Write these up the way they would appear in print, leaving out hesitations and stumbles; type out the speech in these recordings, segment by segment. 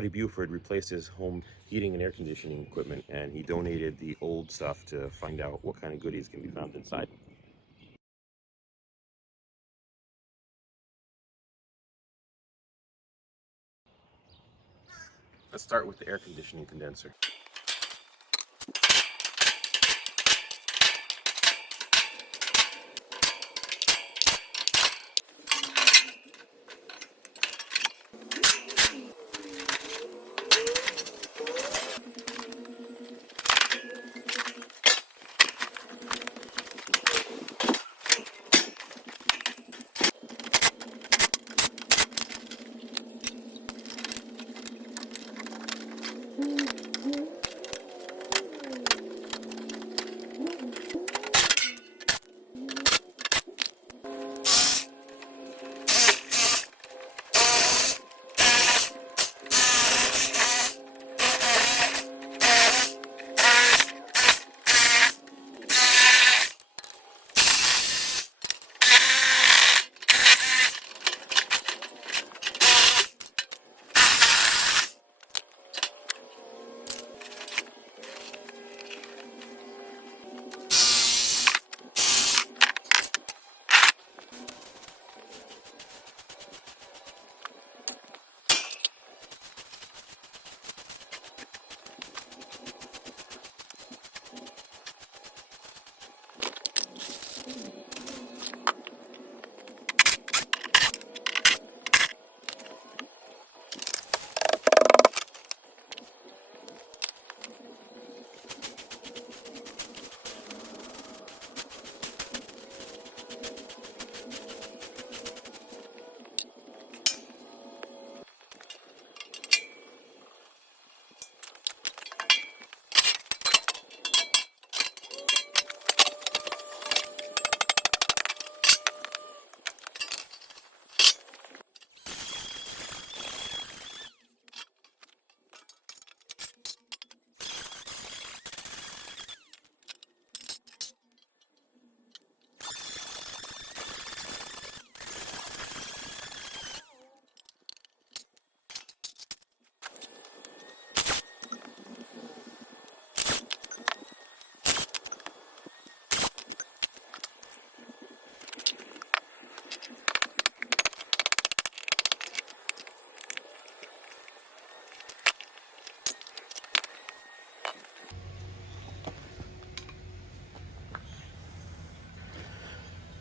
buddy Buford replaced his home heating and air conditioning equipment, and he donated the old stuff to find out what kind of goodies can be found inside. Let's start with the air conditioning condenser.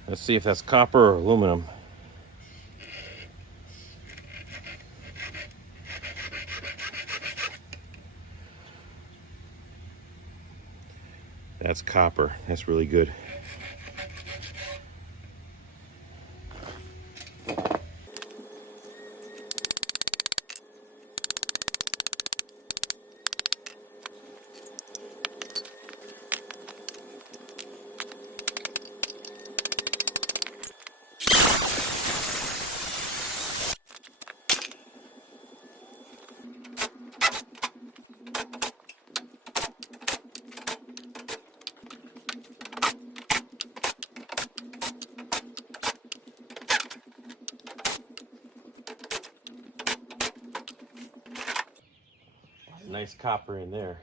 Let's see if that's copper or aluminum. That's copper. That's really good. Nice copper in there.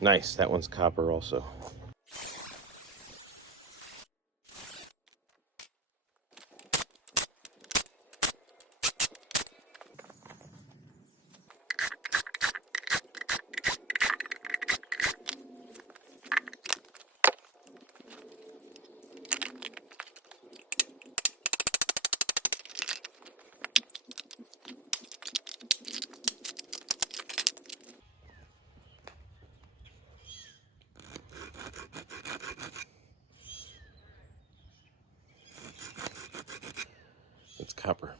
Nice, that one's copper also. It's copper.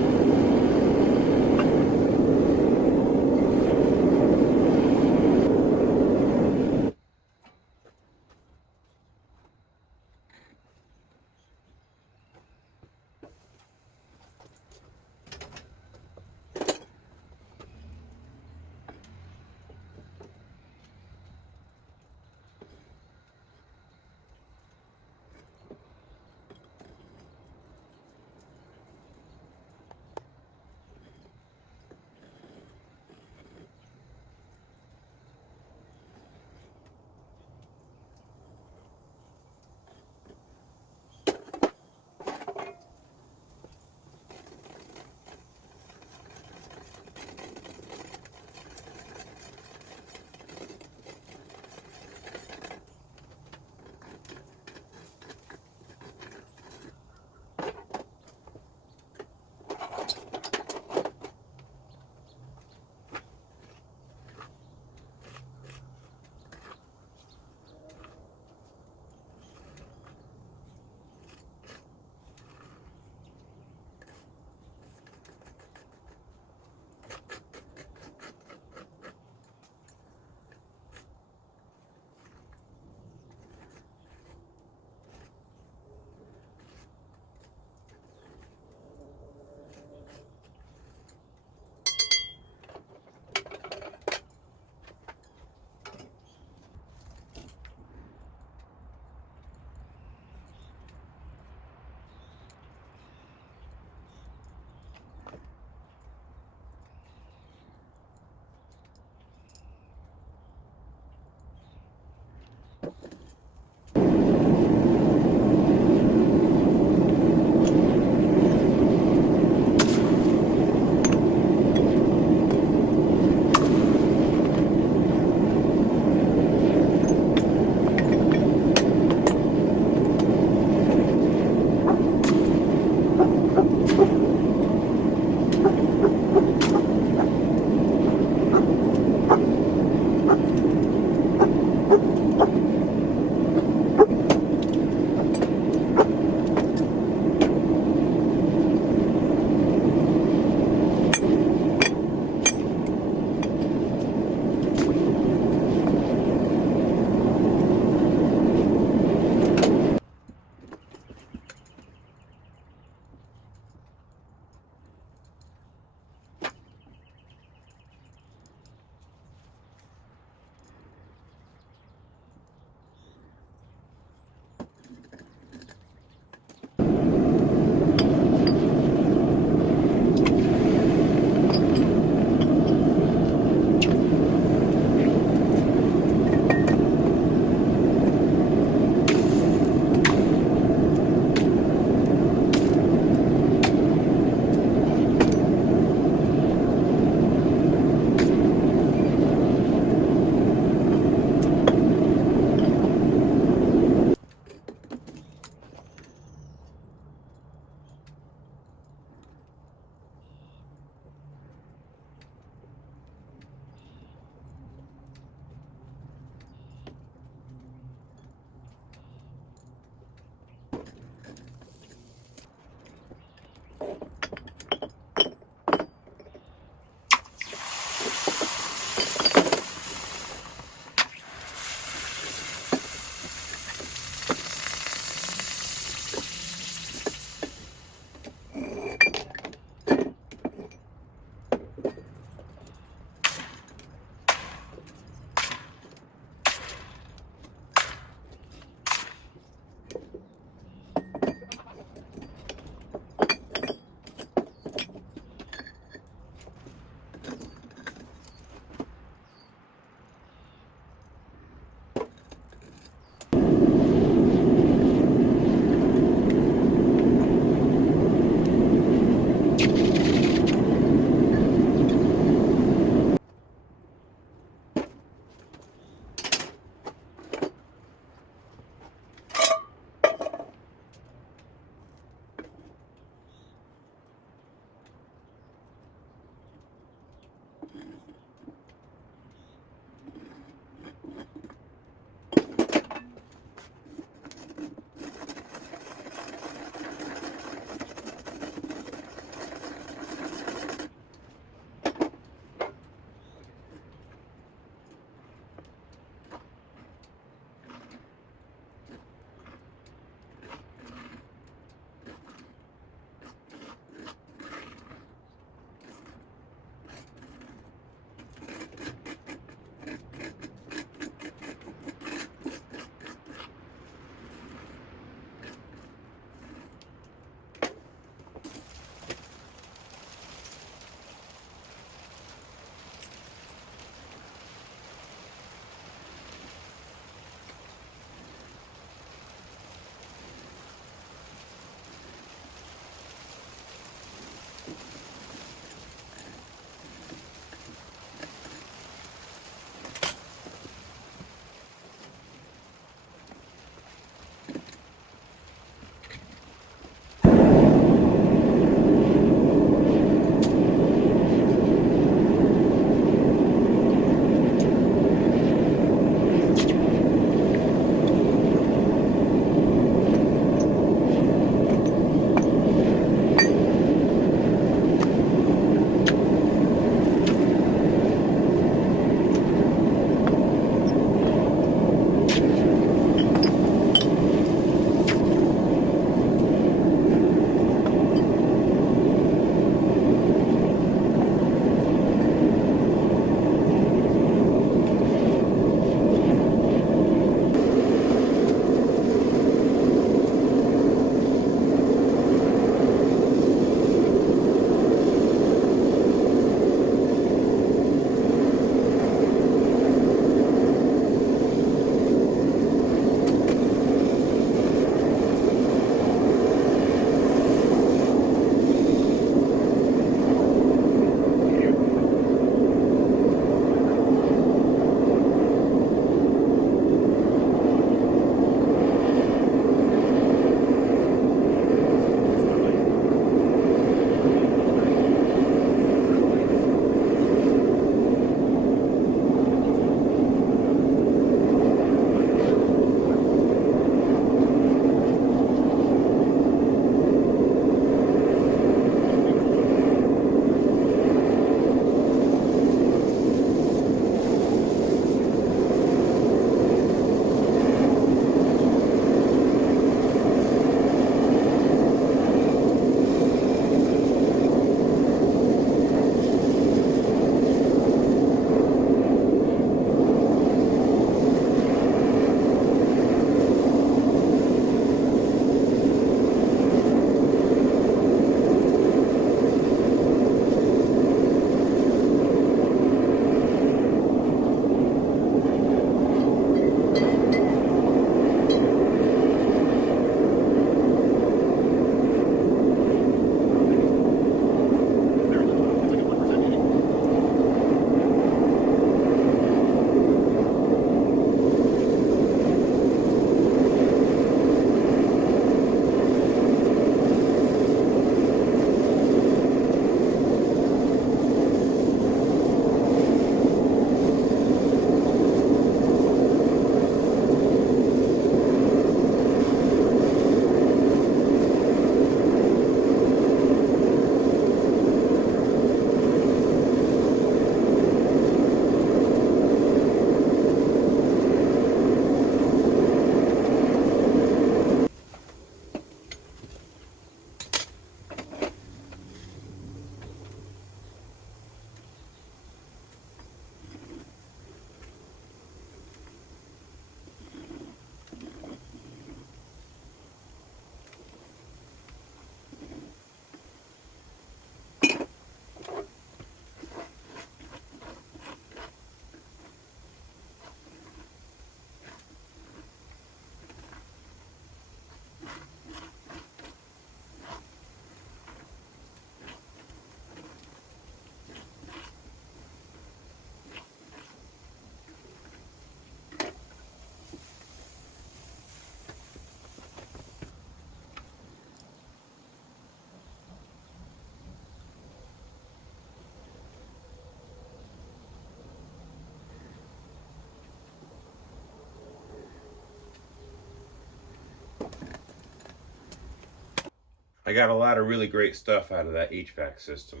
I got a lot of really great stuff out of that HVAC system.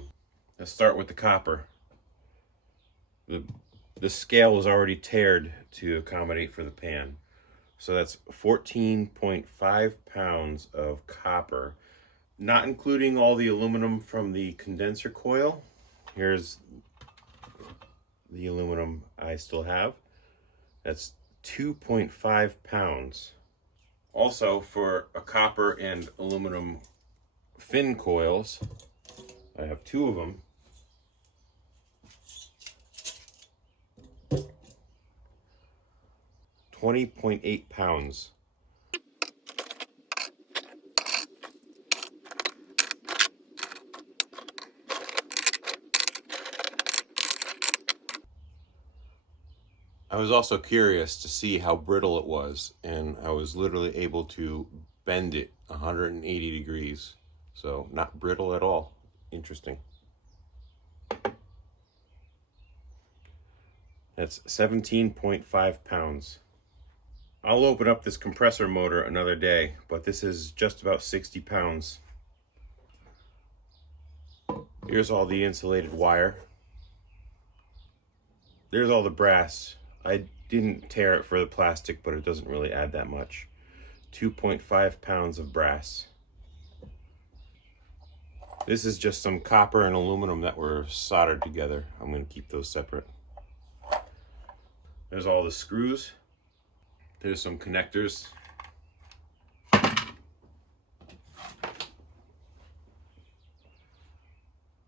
Let's start with the copper. The scale was already tared to accommodate for the pan. So that's 14.5 pounds of copper, not including all the aluminum from the condenser coil. Here's the aluminum I still have. That's 2.5 pounds. Also, for a copper and aluminum fin coils, I have 2 of them. $20.8 pounds. I was also curious to see how brittle it was, and I was literally able to bend it 180 degrees. So not brittle at all. Interesting. That's 17.5 pounds. I'll open up this compressor motor another day, but this is just about 60 pounds. Here's all the insulated wire. There's all the brass. I didn't tear it for the plastic, but it doesn't really add that much. 2.5 pounds of brass. This is just some copper and aluminum that were soldered together. I'm going to keep those separate. There's all the screws. There's some connectors.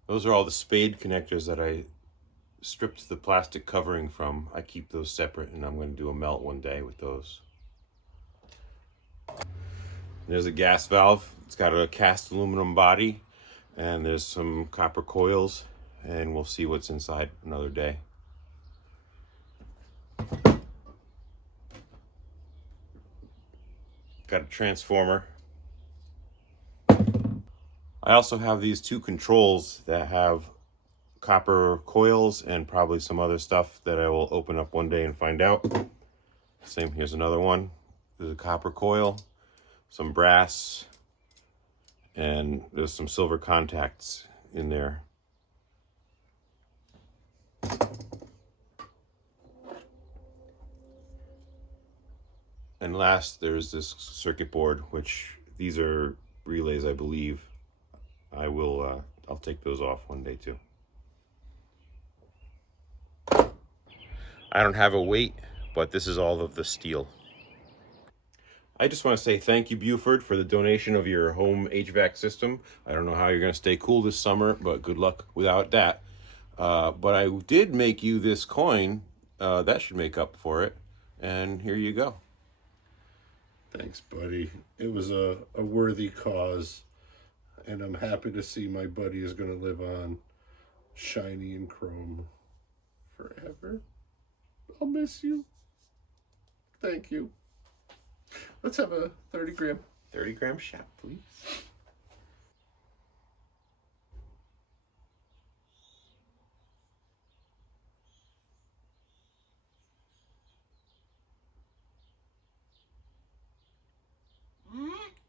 Those are all the spade connectors that I stripped the plastic covering from. I keep those separate, and I'm going to do a melt one day with those. There's a gas valve. It's got a cast aluminum body, and there's some copper coils, and we'll see what's inside another day. Got a transformer. I also have these 2 controls that have copper coils and probably some other stuff that I will open up one day and find out. Same, here's another one. There's a copper coil, some brass, and there's some silver contacts in there. And last, there's this circuit board, which these are relays, I believe. I'll take those off one day too. I don't have a weight, but this is all of the steel. I just want to say thank you, Buford, for the donation of your home HVAC system. I don't know how you're going to stay cool this summer, but good luck without that. But I did make you this coin. That should make up for it. And here you go. Thanks, buddy. It was a worthy cause, and I'm happy to see my buddy is going to live on, shiny and chrome forever. I'll miss you. Thank you. Let's have a 30 gram. 30 gram shot, please.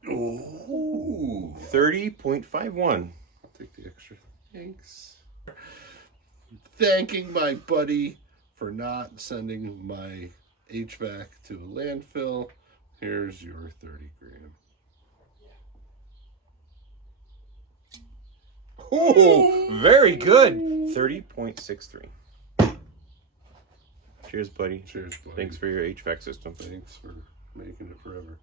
Oh, 30.51. I'll take the extra. Thanks. Thanking my buddy for not sending my HVAC to a landfill. Here's your 30 gram. Oh, very good. 30.63. Cheers, buddy. Cheers, buddy. Thanks for your HVAC system. Thanks for making it forever.